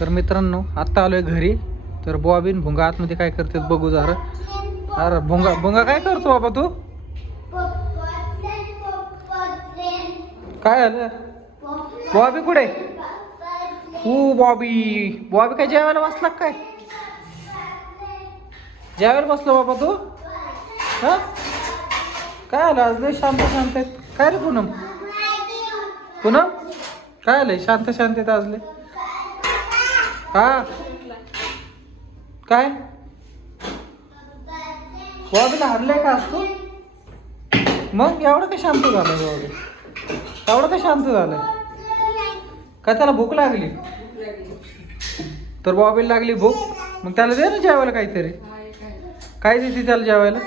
तर मित्रांनो आत्ता आलोय घरी. तर बॉबीन भुंगा आतमध्ये काय करतात बघू जरा. अरे भुंगा भुंगा काय करतो बाबा तू? काय झालं? बॉबी कुठे? बॉबी बॉबी काय जेवायला बसला काय? जेवायला बसलो बाबा तू? हा काय आलं आज लय शांत शांत आहेत काय रे पूनम? पूनम काय आलंय शांत शांत आहेत आज लय? हा काय बॉबीला हारलंय का आज तू? मग एवढं काय शांत झालं बॉबी? एवढं काय शांत झालं? काय त्याला भूक लागली? तर बॉबीला लागली भूक मग त्याला दे ना जेवायला काहीतरी. काय देते त्याला जेवायला?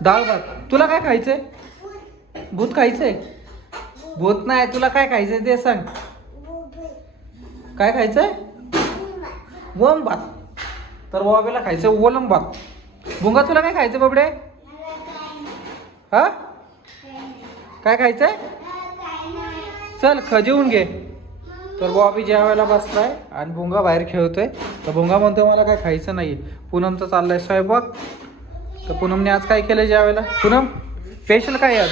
डाळ भात. तुला काय खायचंय? भूत खायचंय? भूत नाही तुला काय खायचंय ते सांग. काय खायचंय? वम भात. तर बॉबीला खायचं वलम भात. भुंगा तुला काय खायचं बाबडे? हा काय खायचंय? चल जेवून घे. तर बॉबी जेवायला बसलाय आणि भुंगा बाहेर खेळतोय. तर भुंगा म्हणतोय मला काय खायचं नाही. पूनमचं चाललंय स्वयंपाक. तर पूनमने आज काय केलं जेवायला? पूनम स्पेशल काय आज?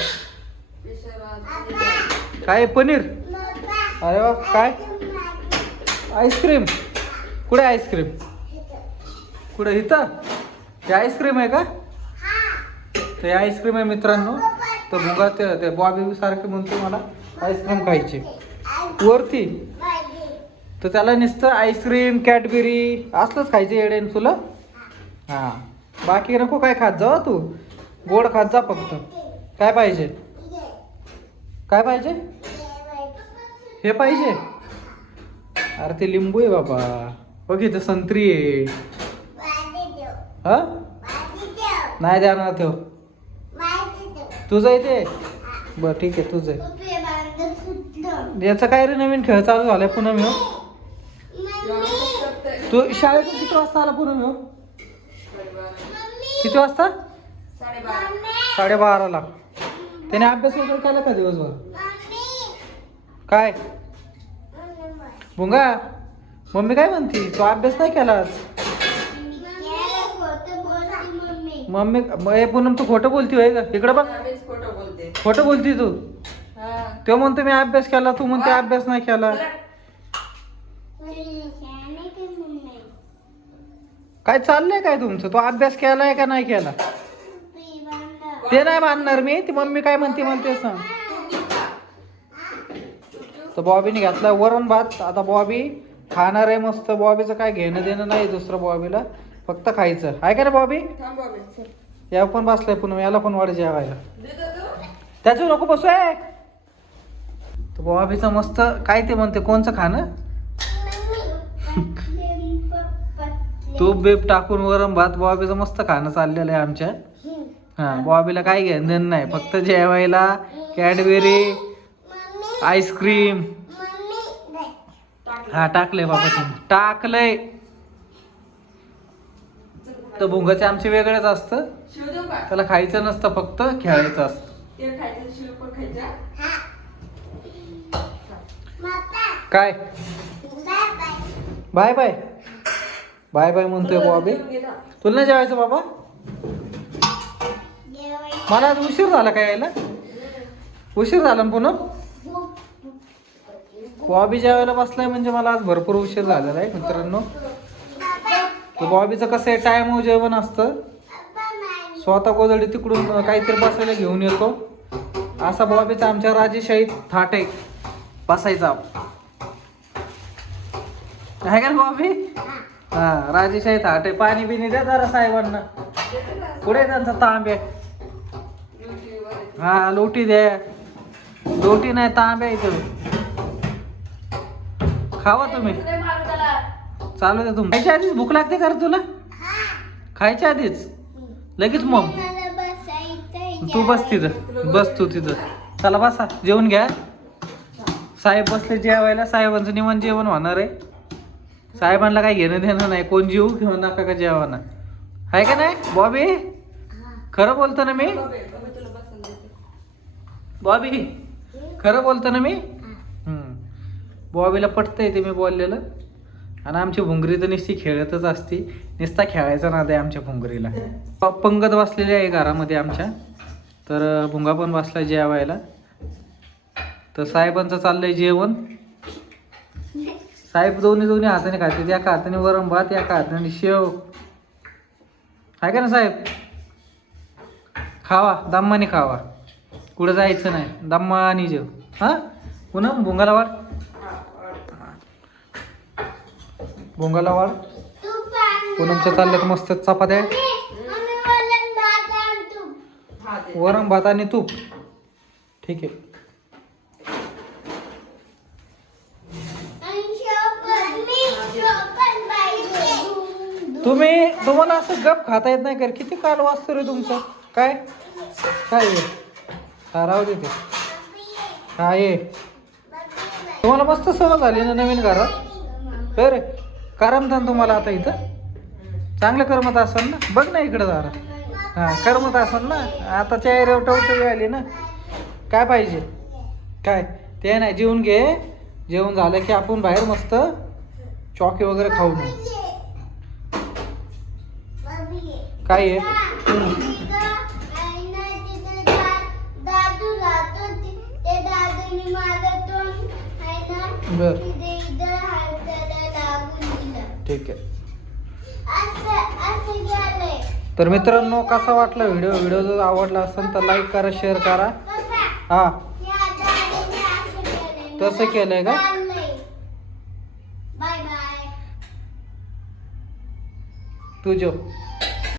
काय पनीर? अरे वा काय आईस्क्रीम? कुठे आईस्क्रीम? कुठे इथं? ते आईस्क्रीम आहे का? ते आईस्क्रीम आहे मित्रांनो. तर भुंगा ते बॉबी सारखे म्हणतो मला आईस्क्रीम खायची वरती. तर त्याला नुसतं आईस्क्रीम कॅडबेरी असलंच खायचं येडेन तुला. हां बाकी नको काय खात जा तू. गोड खात जा फक्त. काय पाहिजे? काय पाहिजे? हे पाहिजे? अरे ते लिंबू आहे बाबा. बघ इथं संत्री आहे. हा नाही देणार तो. तुझं आहे ते? बरं ठीक आहे तुझं आहे. याचा काय रे नवीन खेळ चालू झालाय पुन्हा मी. तू शाळेतून किती वाजता आला पुन्हा मी? किती वाजता? 12:30ला. त्याने अभ्यास वगैरे केला का दिवसभर? काय भुंगा मम्मी काय म्हणती? तू अभ्यास नाही केला आज? मम्मी पूनम तू खोटं बोलती होय का? इकडं बघ खोटं बोलती तू. तो म्हणतो मी अभ्यास केला तू म्हणते अभ्यास नाही केला. काय चाललंय काय तुमचं? तो अभ्यास केलाय का नाही केला? ते नाही मानणार मी. ती मम्मी काय म्हणते मला ते सांग. तर बॉबीने घातला वरण भात. आता बॉबी खाणार आहे मस्त. बॉबीचं काय घेणं देणं नाही दुसरं बॉबीला फक्त खायचं आहे का रे बॉबी? या पण बसलाय पुन्हा याला पण वाढ जेवायला. त्याच्यावर नको बसू आहे. तर बॉबीचं मस्त काय ते म्हणते कोणचं खाणं? तूप बीप टाकून वरण भात बॉबीचं मस्त खाणं चाललेलं आहे आमच्या. हां बॉबीला काय घेणं नाही फक्त जेवायला कॅडबेरी आईस्क्रीम. हा टाकलंय बाबा तुम्ही टाकलंय. तर भुंगाचे आमचे वेगळंच असतं. त्याला खायचं नसतं फक्त खेळायचं असतं. काय बाय बाय बाय बाय म्हणतोय बॉबी. तुला नाही जेवायचं बाबा? मला आज उशीर झाला काय यायला? उशीर झाला ना पुन्हा. बॉबी जेवायला बसलाय म्हणजे मला आज भरपूर उशीर झालेला आहे मित्रांनो. तर बॉबीचं कसं आहे टाइम जेवण असतं. स्वतः गोदडी तिकडून काहीतरी बसायला घेऊन येतो. असा बॉबीचा आमच्या राजेशाहीत थाट आहे बसायचा आहे का बॉबी? हा राजेशाही थाट आहे. पाणी बिनी द्या जरा साहेबांना. पुढे त्यांचा तांब्या. हा लोटी द्या. लोटी नाही तांब्या इथं. खावा तुम्ही. चालू द्या तुम्ही. खायच्या आधीच भूक लागते का रे तुला? खायच्या आधीच लगेच मग तू बस तिथं. बस तू तिथं. चला बसा जेवून घ्या. साहेब बसले जेवायला. साहेबांचं निवांत जेवण होणार आहे. साहेबांना काही घेणं देणं नाही. कोण जेवू घेऊ नका का जेवण आहे का नाही बॉबी? खरं बोलतो ना मी बॉबी? खरं बोलतो ना मी? बॉबीला पटतंय ते मी बोललेलं. आणि आमची भुंगरी तर नुसती खेळतच असती. नुसता खेळायचा नाद आहे आमच्या भुंगरीला. पंगत बसलेली आहे घरामध्ये आमच्या. तर भुंगा पण बसला जेवायला. तर साहेबांचं चाललंय जेवण. साहेब दोन्ही हाताने खाते. एका हाताने वरण भात, एका हाताने शेव. आहे का ना साहेब? खावा, दम्माने खावा. कुठं जायचं नाही, दम्मानी जेव. हां पूनम, भुंगाला वाढ, भुंगाला वाढ. पूनमच्या चालल्यात मस्त चपात्या, वरण भात आणि तूप. ठीक आहे. तुम्हाला असं गप खाता येत नाही का? किती काल वाचतो रे तुमचं. काय काय हा राहू दे ते. हा ये, तुम्हाला मस्त सवय झाली ना नवीन घरात. रे करमत तुम्हाला आता इथं चांगलं करमत असाल ना. बघ ना इकडं जरा. हां करमत असाल ना. आता चेहऱ्यावर टवटवी आली ना. काय पाहिजे? काय ते नाही. जेवून घे. जेवण झालं की आपण बाहेर मस्त चॉकी वगैरे खाऊ नये. काय आहे? बर ठीक आहे. तर मित्रांनो कसा वाटला व्हिडिओ जर आवडला असेल तर लाईक करा, शेअर करा. हा तसं केलंय का? तू जेव.